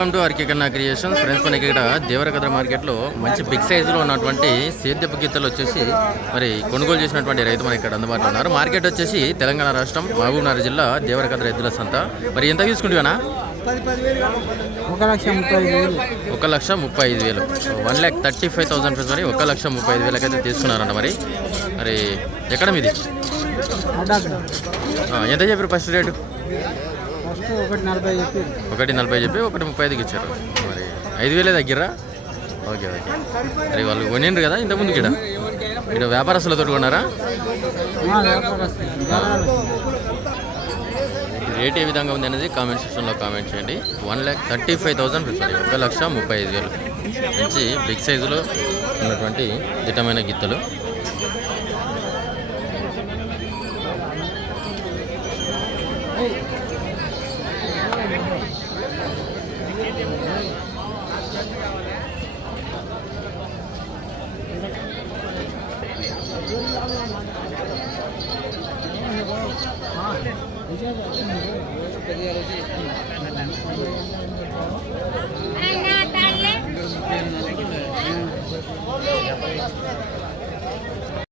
Welcome to RK కన్నా creations friends. మనకి ఇక్కడ దేవరకద్ర మార్కెట్లో మంచి బిగ్ సైజులో ఉన్నటువంటి సేద్యపు గిత్తలు వచ్చేసి మరి కొనుగోలు చేసినటువంటి రైతు మనకి ఇక్కడ అందుబాటులో ఉన్నారు. మార్కెట్ వచ్చేసి తెలంగాణ రాష్ట్రం మహబూబ్నగర్ జిల్లా దేవరకద్ర ఎద్దుల సంత. మరి ఎంత తీసుకుంటున్నా? 1,35,000 1,35,000 రూపీస్ మరి 1,35,000 అయితే తీసుకున్నారంట. మరి మరి ఎక్కడ మీది? ఎంత చెప్పారు ఫస్ట్ రేటు? 1,40 చెప్పి 1,35కి ఇచ్చారు. మరి 5,000 తగ్గిర్రా? Okay okay. మరి వాళ్ళు కొనిండ్రు కదా ఇంతకుముందు ఇక్కడ వ్యాపారస్తులతో కొన్నారా? రేట్ ఏ విధంగా ఉంది అనేది కామెంట్ సెక్షన్లో కామెంట్ చేయండి. 1,35,000 రూపీస్, 1,35,000. మంచి బిగ్ సైజులో ఉన్నటువంటి దిట్టమైన గిత్తలు.